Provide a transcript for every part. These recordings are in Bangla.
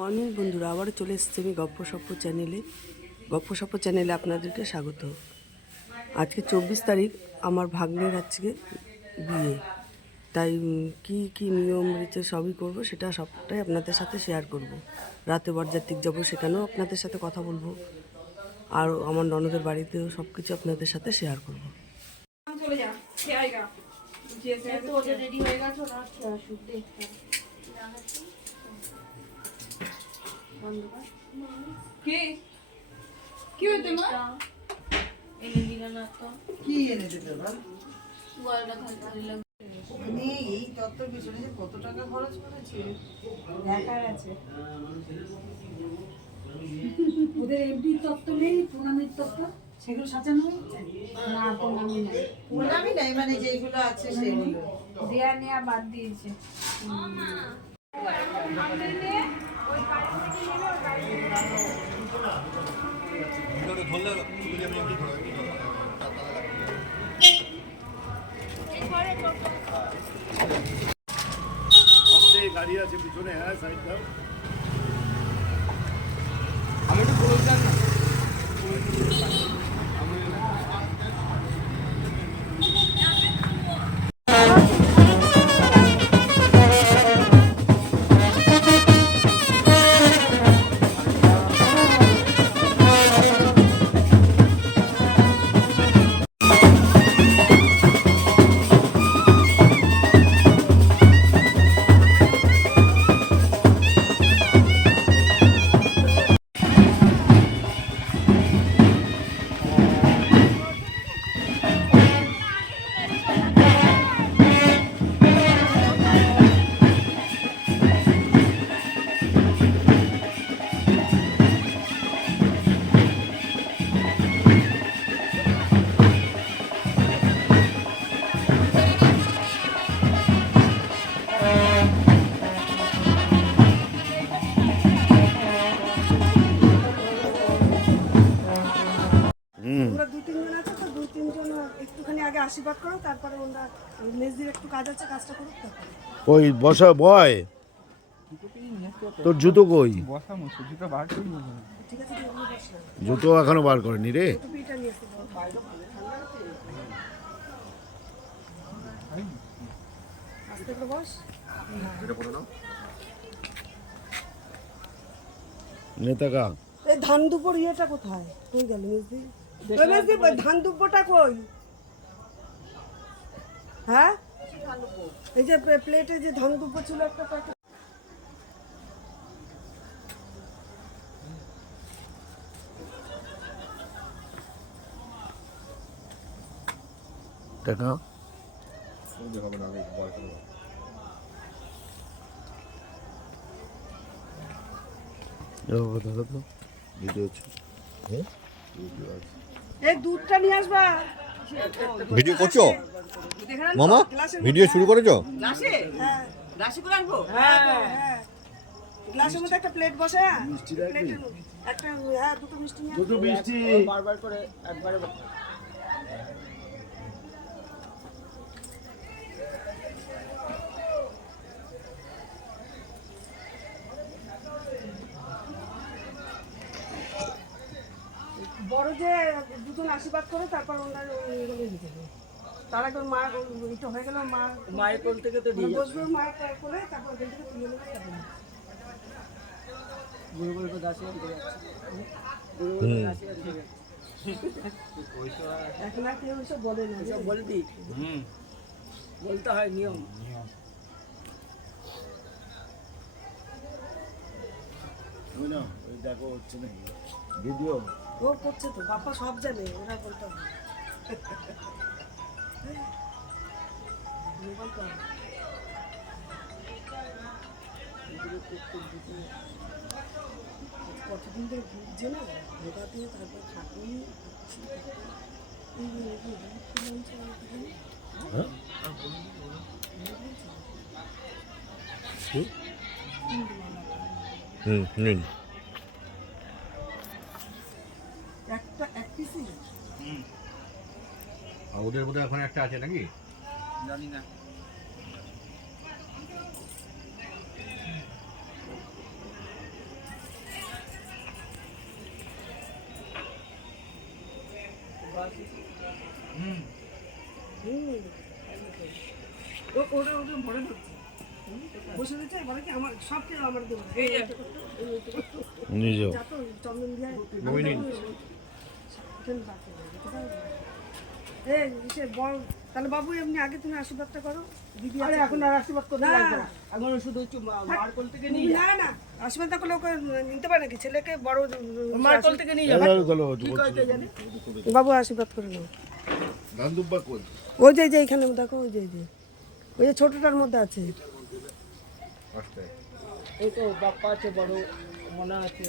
মর্নিং বন্ধুরা, আবারও চলে এসেছি আমি গপ্প সপ্প চ্যানেলে আপনাদেরকে স্বাগত। আজকে 24 তারিখ, আমার ভাগ্নের আজকে বিয়ে। তাই কি কি নিয়ম রয়েছে সবই করব, সেটা সবটাই আপনাদের সাথে শেয়ার করব। রাতে বরযাত্রী যাব, সেখানেও আপনাদের সাথে কথা বলবো, আর আমার ননদের বাড়িতেও সব কিছু আপনাদের সাথে শেয়ার করব। কি হতে মা এনে দিল না তো কি এনে দিতে বল গলাটা ভালো লাগে মানে এই তত্ত্ব পিছনে যে কত টাকা খরচ করেছে দেখার আছে। ওদের এমডি তত্ত্ব নেই, প্রণামীর তত্ত্ব সেগুলো সাজানো হয়েছে না? প্রণামী নাই, প্রণামী নাই, মানে যেগুলো আছে সেগুলো দেয়া নেয়া বাদ দিয়েছে। গাড়ি আছে পিছনে, হ্যাঁ সাইড দাও। তোমরা 2-3 জন আছে তো, 2-3 জন একটুখানি আগে আশীর্বাদ করো, তারপরে ওরা মেজদির একটু কাজ আছে, কাজটা করো, তারপরে ওই বসা বয়, তোর জুতো কই? ঠিক আছে। তুই ওগুলো বস না, জুতো এখনো বার করেনি রে। টুপিটা নিয়ে আসতে বল, বাইরে ঠান্ডা আছে, আস্তে করে বস। নেতা কা এই ধান দুপুর ইয়েটা কোথায়? কই গেল মেজদি? ওই মেজদি, ওই ধান দুপুরটা কই? হ্যাঁ, এই যে প্লেটে যে ধান দুপুর ছিল একটা প্যাকেট। টাকা ভিডিও এই দুধটা নিয়ে আসবা। ভিডিও করছো মামা? ভিডিও শুরু করেছো? হ্যাঁ, হ্যাঁ, গ্লাসের মধ্যে একটা প্লেট বসে, প্লেটের একটা, হ্যাঁ, দুটো মিষ্টি নিয়ে আসবা। দুটো মিষ্টি বারবার করে একবারে বড় যে দুজন আশীর্বাদ করে, তারপর ওনার ওইগুলো নিয়ে যাবে। তার একবার মা এটা হয়ে গেল, মায়ের কোল থেকে তো বসবে, মায়ের কোলে, তারপর ওখান থেকে তুলে নেবে, তারপর এখন আর কেউ এসব বলে না, বলে দিই, বলতে হয় নিয়ম। দেখো হচ্ছে না ভিডিও, ও করছে তো, বাপ্পা সব জানে, ওরা বলতে হবে। কতদিন ধরে ঘুরছে না, ভোগা দিয়ে তারপর ঠাকুর নিন। একটা এক পিসই ওদের বোধহয় এখন একটা আছে নাকি? জানি না। ওটা ভরে দিচ্ছে বসে দিচ্ছে বলে কি আমার সব কিছু আমার দেবো নিজেও যত চন্দন দিয়ে তাহলে বাবু এমনি আগে তুমি আশীর্বাদটা করো দিদি আরে এখন আর আশীর্বাদ করতে লাগবে না এখন শুধু মারকল থেকে নিয়ে না না আশীর্বাদ করলে ওকে নিতে পারে নাকি ছেলেকে বড় মারকল থেকে নিয়ে যাবে বাবু আশীর্বাদ করে নাও ধানদুব্বা কোন ওই যে এখানে দেখো ওই যে ছোটটার মধ্যে আছে এই তো বাপ্পা আছে বড় মনে আছে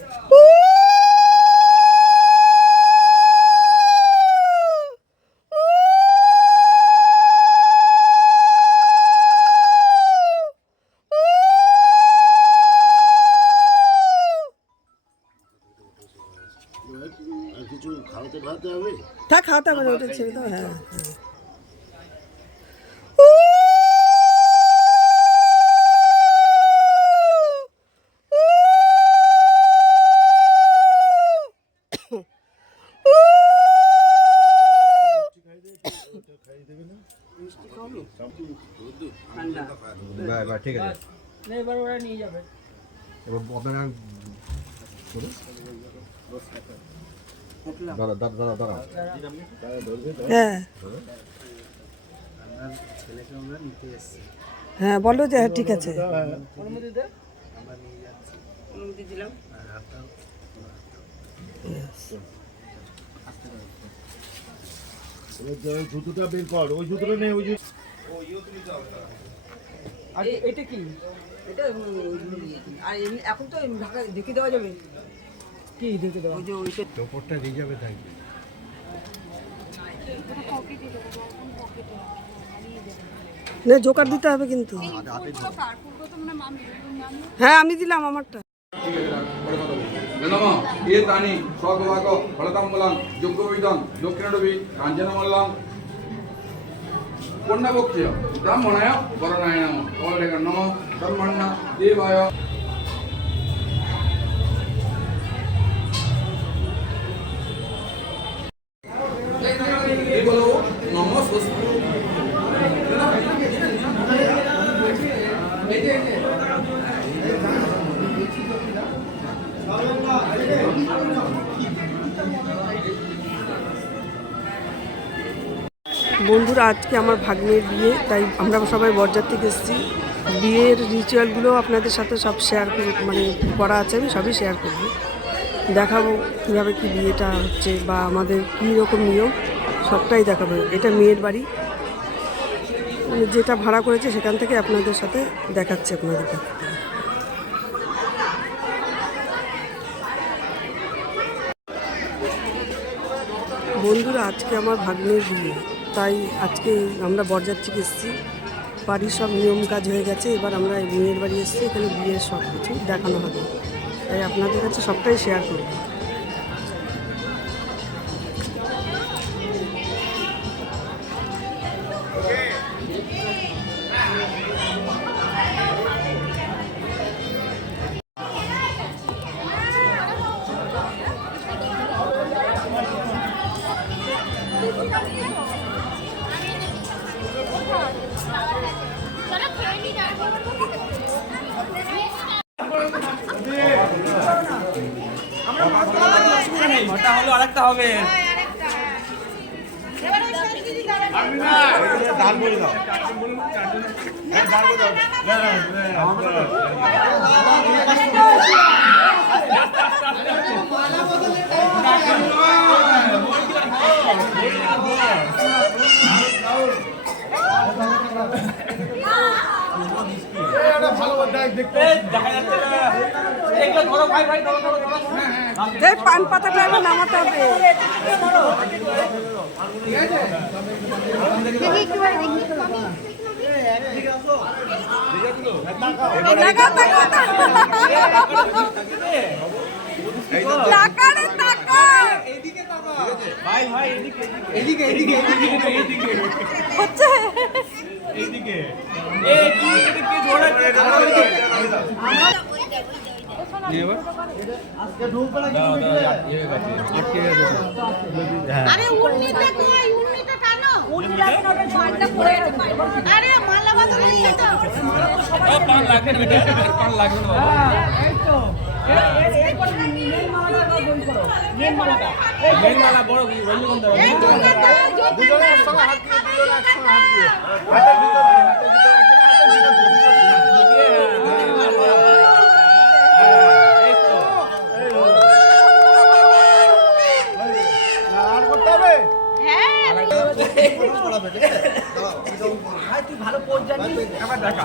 আর কিছু খাওয়াতে ভাতে হবে খাওয়াতে হবে না ওটা ছেড়ে দাও হ্যাঁ ঠিক আছে এবার ওরা নিয়ে যাবে এবার আপনারা দাঁড়া হ্যাঁ হ্যাঁ বলো যে ঠিক আছে জুতোটা বের কর ওই জুতোটা নেই ওই আর এটা কি এটা আর এখন তো ঢাকা দেখে দেওয়া যাবে কি দেখে দেওয়া ওই যে ওইটা ওপরটা দিয়ে যাবে তাই না জোকার দিতে হবে কিন্তু হ্যাঁ আমি দিলাম আমারটা नमः एतानि स्वगवाक फलताम्बूलं योग्यविदं दक्षिणडुबि काञ्चनमल्लं पुण्यभोक्ष्य ब्राह्मणाय वरणाय नमः कवलेकं नमः ब्रह्मण्य देवाय बोलो नमः स्वस्ति বন্ধুরা আজকে আমার ভাগ্নের বিয়ে তাই আমরা সবাই বরযাত্রী এসেছি বিয়ের রিচুয়ালগুলো আপনাদের সাথে সব শেয়ার মানে করা আছে আমি সবই শেয়ার করব দেখাবো কীভাবে কি বিয়েটা হচ্ছে বা আমাদের কী রকম নিয়ম সবটাই দেখাবো এটা মেয়ের বাড়ি মানে যেটা ভাড়া করেছে সেখান থেকে আপনাদের সাথে দেখাচ্ছে আপনাদের কাছ থেকে বন্ধুরা আজকে আমার ভাগ্নের বিয়ে তাই আজকে আমরা বরযাত্রীকে এসেছি বাড়ির সব নিয়ম কাজ হয়ে গেছে এবার আমরা মেয়ের বাড়ি এসেছি এখানে বিয়ের সব কিছু দেখানো হবে তাই আপনাদের কাছে সবটাই শেয়ার করব পান পাতাটা এবার নামাতে হবে হচ্ছে আরে উন্নিটা কই উন্নিটা টানো উন্নিটা টানো মালটা পড়ে আছে আরে মালা বাঁধা নেই তো পান লাগবে বেটা পান লাগবে না বাবা এই তো এই কোন মেন মালাটা বই করো মেন মালা বড় কি বলি কোন দাও দুজনে একসঙ্গে হাত দিয়ে দুজনে একসঙ্গে হাত দিয়ে হাতের ভিতরে তুই ভালো পোজ জানিস আবার দেখা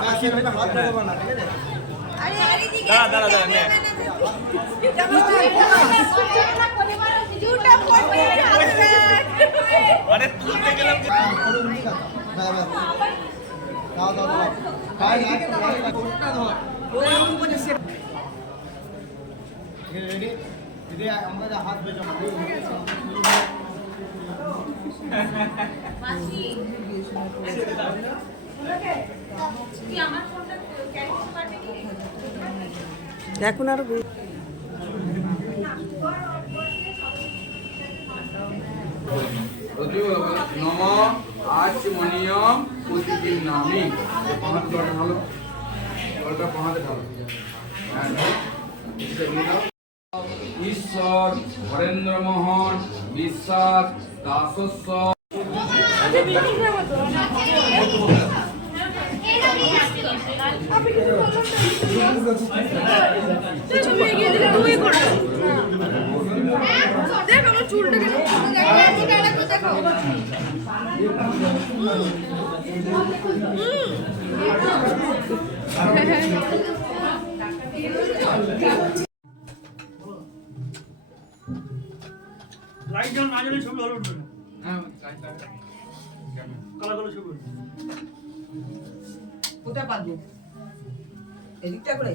এখন আরো নম আচমনিয়ম প্রতিকিন্নামি পাহাড় জলে ঢালো জলটা পাহাড়ে ঢালো ঈশ্বর হরেন্দ্র মোহন বিশ্বাস দাসস্ব লাইট যখন না জ্বলে ছবি ভালো উঠবে না কালা কালো ছবি উঠবে কোথায় পাতবো এদিকটা করে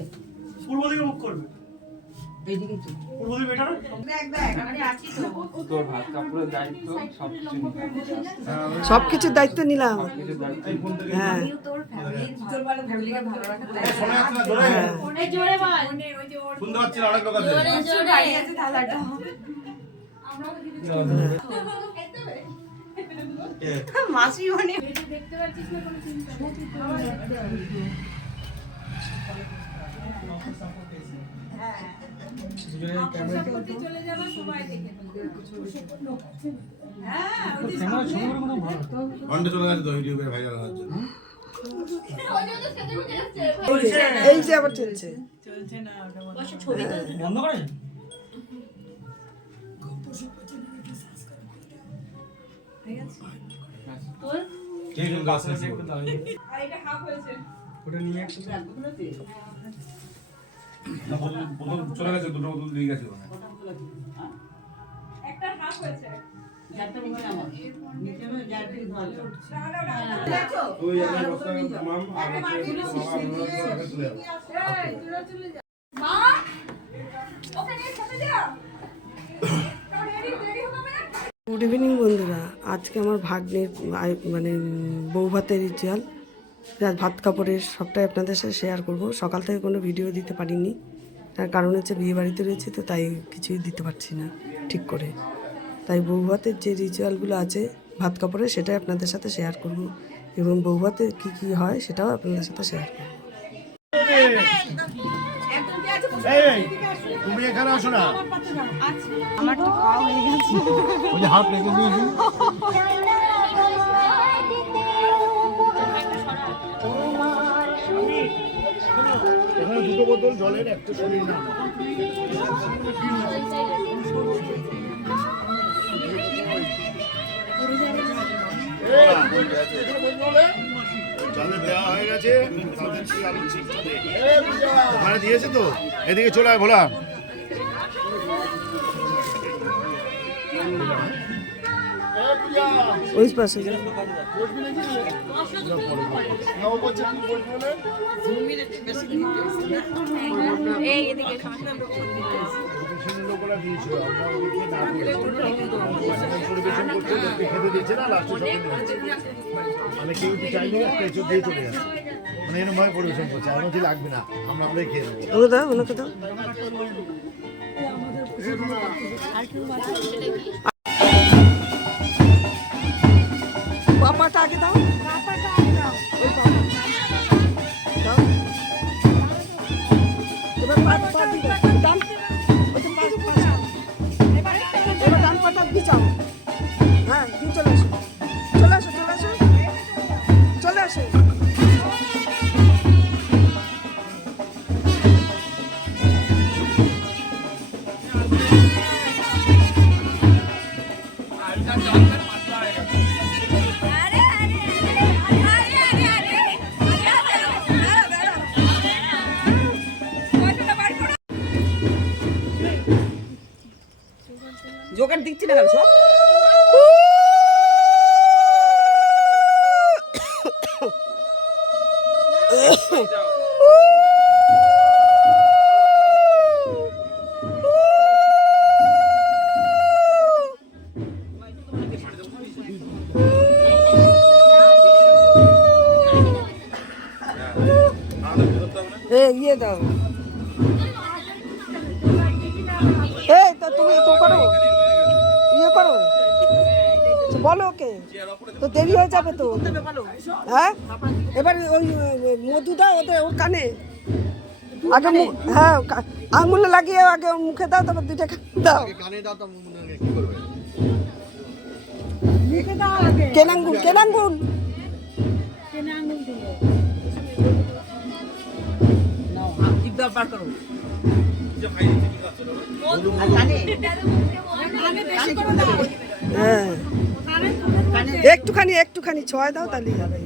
পূর্ব দিকে মুখ করবে এইদিকে তো পূর্ব দিকে এটা না তোর ভাত কাপড়ের দায়িত্ব সবকিছু সবকিছুর দায়িত্ব নিলাম। হ্যাঁ তোর ভালো ফ্যামিলিকে ভালো রাখা হ্যাঁ শুনতে পাচ্ছি না, অনেক লোক আছে। আছে থালাটা মাসি মানে দেখতে পাচ্ছিস না কোনো চিন্তা চলে যাবে সবাই দেখে হ্যাঁ ঘন্টা চলে গেছে তো ইউটিউবে ভাইরাল হওয়ার জন্য। এই যে আবার চলছে। বন্ধ করে ঠিক আছে, গাছ আছে। না, বোতল চলে গেছে, দুটো বোতল দিয়ে গেছে ওখানে। ওই একটা বস্তা মাম আর হচ্ছে মামা চলে যাবে। গুড ইভিনিং বন্ধুরা, আজকে আমার ভাগ্নের মানে বউ ভাতের রিচুয়াল, ভাত কাপড়ের সবটাই আপনাদের সাথে শেয়ার করব। সকাল থেকে কোনো ভিডিও দিতে পারিনি, তার কারণ হচ্ছে বিয়ে বাড়িতে রয়েছে, তো তাই কিছুই দিতে পারছি না ঠিক করে। তাই বউ ভাতের যে রিচুয়ালগুলো আছে ভাত কাপড়ে, সেটাই আপনাদের সাথে শেয়ার করব, এবং বউ ভাতে কী কী হয় সেটাও আপনাদের সাথে শেয়ার করব। তুমি এখানে আসো না। আমার তো খাওয়া হয়ে গেছে ওই যে হাত রেখে দিয়েছি। এখানে দুটো বোতল জলের, একটা শরীর না। যাদের দেওয়া হয়ে গেছে তাদের সেই আলোর চিপটা দে। ওখানে দিয়েছে তো, এদিকে চলে আয় ভোলা। ওই পাশে এই এদিকে লোকরা দিয়েছিল, আমরা ওদেরকে না বলে পরিবেশন করতে ওদেরকে খেতে দিয়েছে না, লাস্টে মানে কেউ কি চাইনি কিছু দিয়ে চলে যাচ্ছে, মানে এরকম ভাবে পরিবেশন করছে, আমার যে লাগবে না, আমরা আমরাই খেয়ে নেবো। ওকে দাও, ওনাকে দাও। পাপাটা আগে দাও, ওই পাপা। দাও। এবার পা দিবে। ডান। ওটা পা। এবার ডান পাটা বিছাও। হ্যাঁ, দিয়ে চলে আসো। চলে আসো, চলে আসো। চলে আসো। জোগাড় দিচ্ছি না কেন সব? ইয়ে দাও। তো তুমি তো করো, ইয়ে করো, বলো ওকে, তো দেরি হয়ে যাবে তো। হ্যাঁ, এবার ওই মধু দাও ওদের ওর কানে আগে, হ্যাঁ আঙুলে লাগিয়ে আগে মুখে দাও, তারপর দুইটা দাও। কানে দাও তো মনে হয় কি করবে? কেনাঙ্গুল, কেনাঙ্গুল। জিভটা পার করো। হ্যাঁ, একটুখানি একটুখানি ছোঁয়া দাও, তাহলে হবে।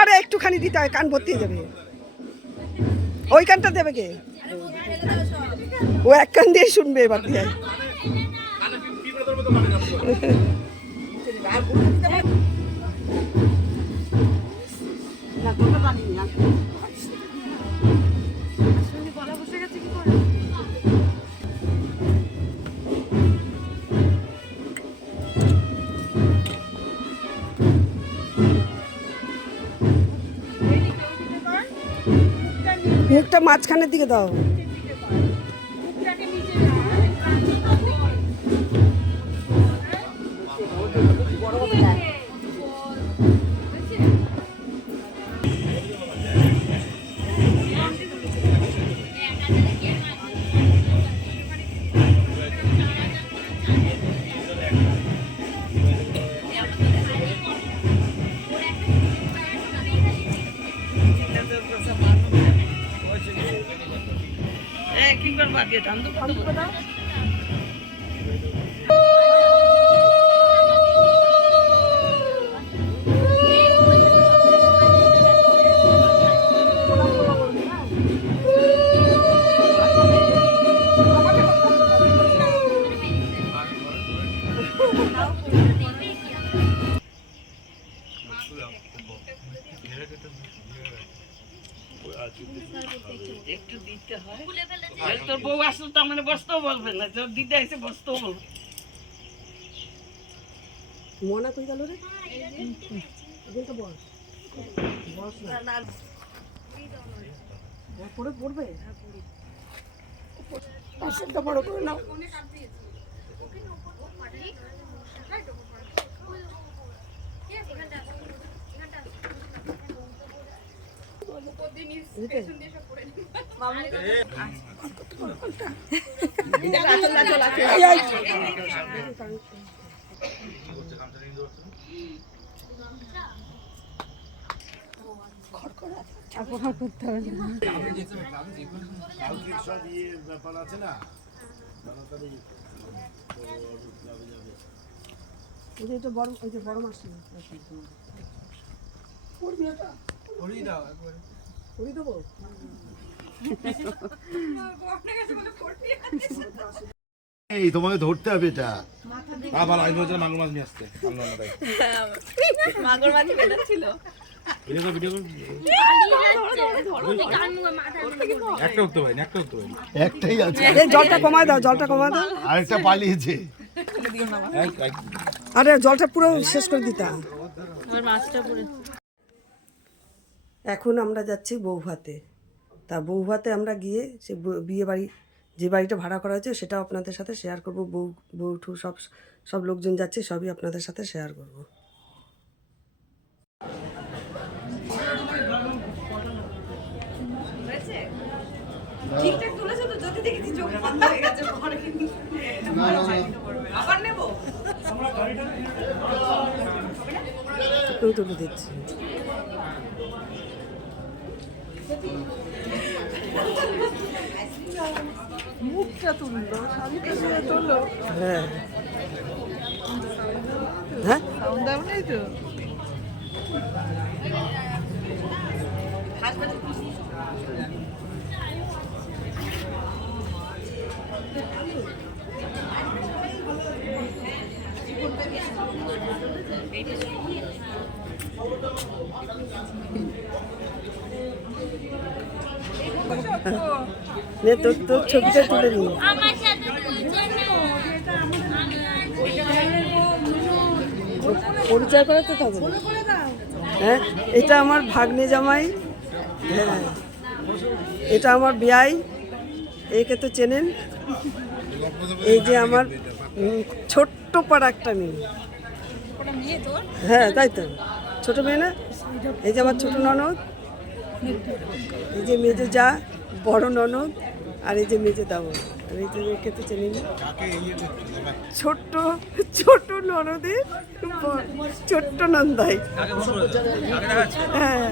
আরে একটুখানি দিতে হয়, কান ভর্তি হয়ে যাবে। ওই কানটা দেবে কে? ও এক কান দিয়ে শুনবে, এবার দিয়ে। মুখটা মাঝখানের দিকে দাও। একটু দিতে হয়, তোর বউ আসলে তো মানে বসতেও বলবে না, তোর দিতে এসে বসতেও বলবে। মনা কই গেল রে? এখানটা বস, বস না। পড়ে পড়বে, আসলটা বড় করে নাও। ব্যাপার আছে না, এটা বড়, ওই যে বড় মাছ পড়বি, এটা পড়ি দাও, একবার পড়ি দেবো। এই তোমাকে ধরতে হবে এটা। ভালো আমি বলছিলাম মাগুর মাছ নিয়ে আসতে মাগুর মাছ বেটা ছিল, একটা উঠতে পারিনি, একটা উঠতে পারিনি। একটাই আছে, এই জলটা কমায় দাও, জলটা কমায় দাও। আরেকটা পালিয়েছে। আরে জলটা পুরো শেষ করে দিতা। এখন আমরা যাচ্ছি বৌভাতে। তা বৌভাতে আমরা গিয়ে সে বিয়ে বাড়ি যে বাড়িটা ভাড়া করা হয়েছে সেটাও আপনাদের সাথে শেয়ার করব। বৌঠু সব লোকজন যাচ্ছে, সবই আপনাদের সাথে শেয়ার করব। ঠিকঠাক তুলেছে তো, যদি দেখি চোখ বন্ধ হয়ে গেছে পরে কিন্তু আবার নেবো। কেউ তুলে দিচ্ছি। মুখটা তুললো, শাড়িটা তুলে তোলো, হ্যাঁ হ্যাঁ সাউন্ড দাও নেই তো। নে তোর ছবিটা তুলে নিই। আমার সাথে তুলছে পরিচয় করাতে থাকবো। হ্যাঁ, এটা আমার ভাগ্নে জামাই। হ্যাঁ, এটা আমার বিয়াই, একে তো চেনেন। এই যে আমার ছোট্ট পাড়া একটা মেয়ে। হ্যাঁ তাই তো, ছোট মেয়ে না? এই যে আমার ছোট ননদ, এই যে মেজো যা, বড় ননদ, আর এই যে মেজো দাও। আর এই যে একে তো চেনেন, ছোট্ট ননদের ছোট্ট নন্দাই। হ্যাঁ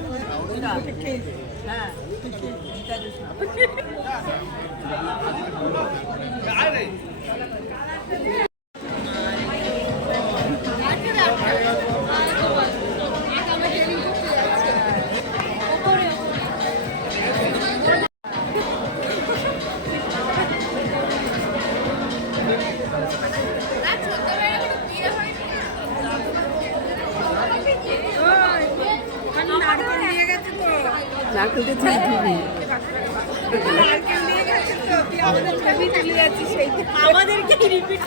নারকেল দিয়ে তুলে দিবি। আমাদেরকে রিপিট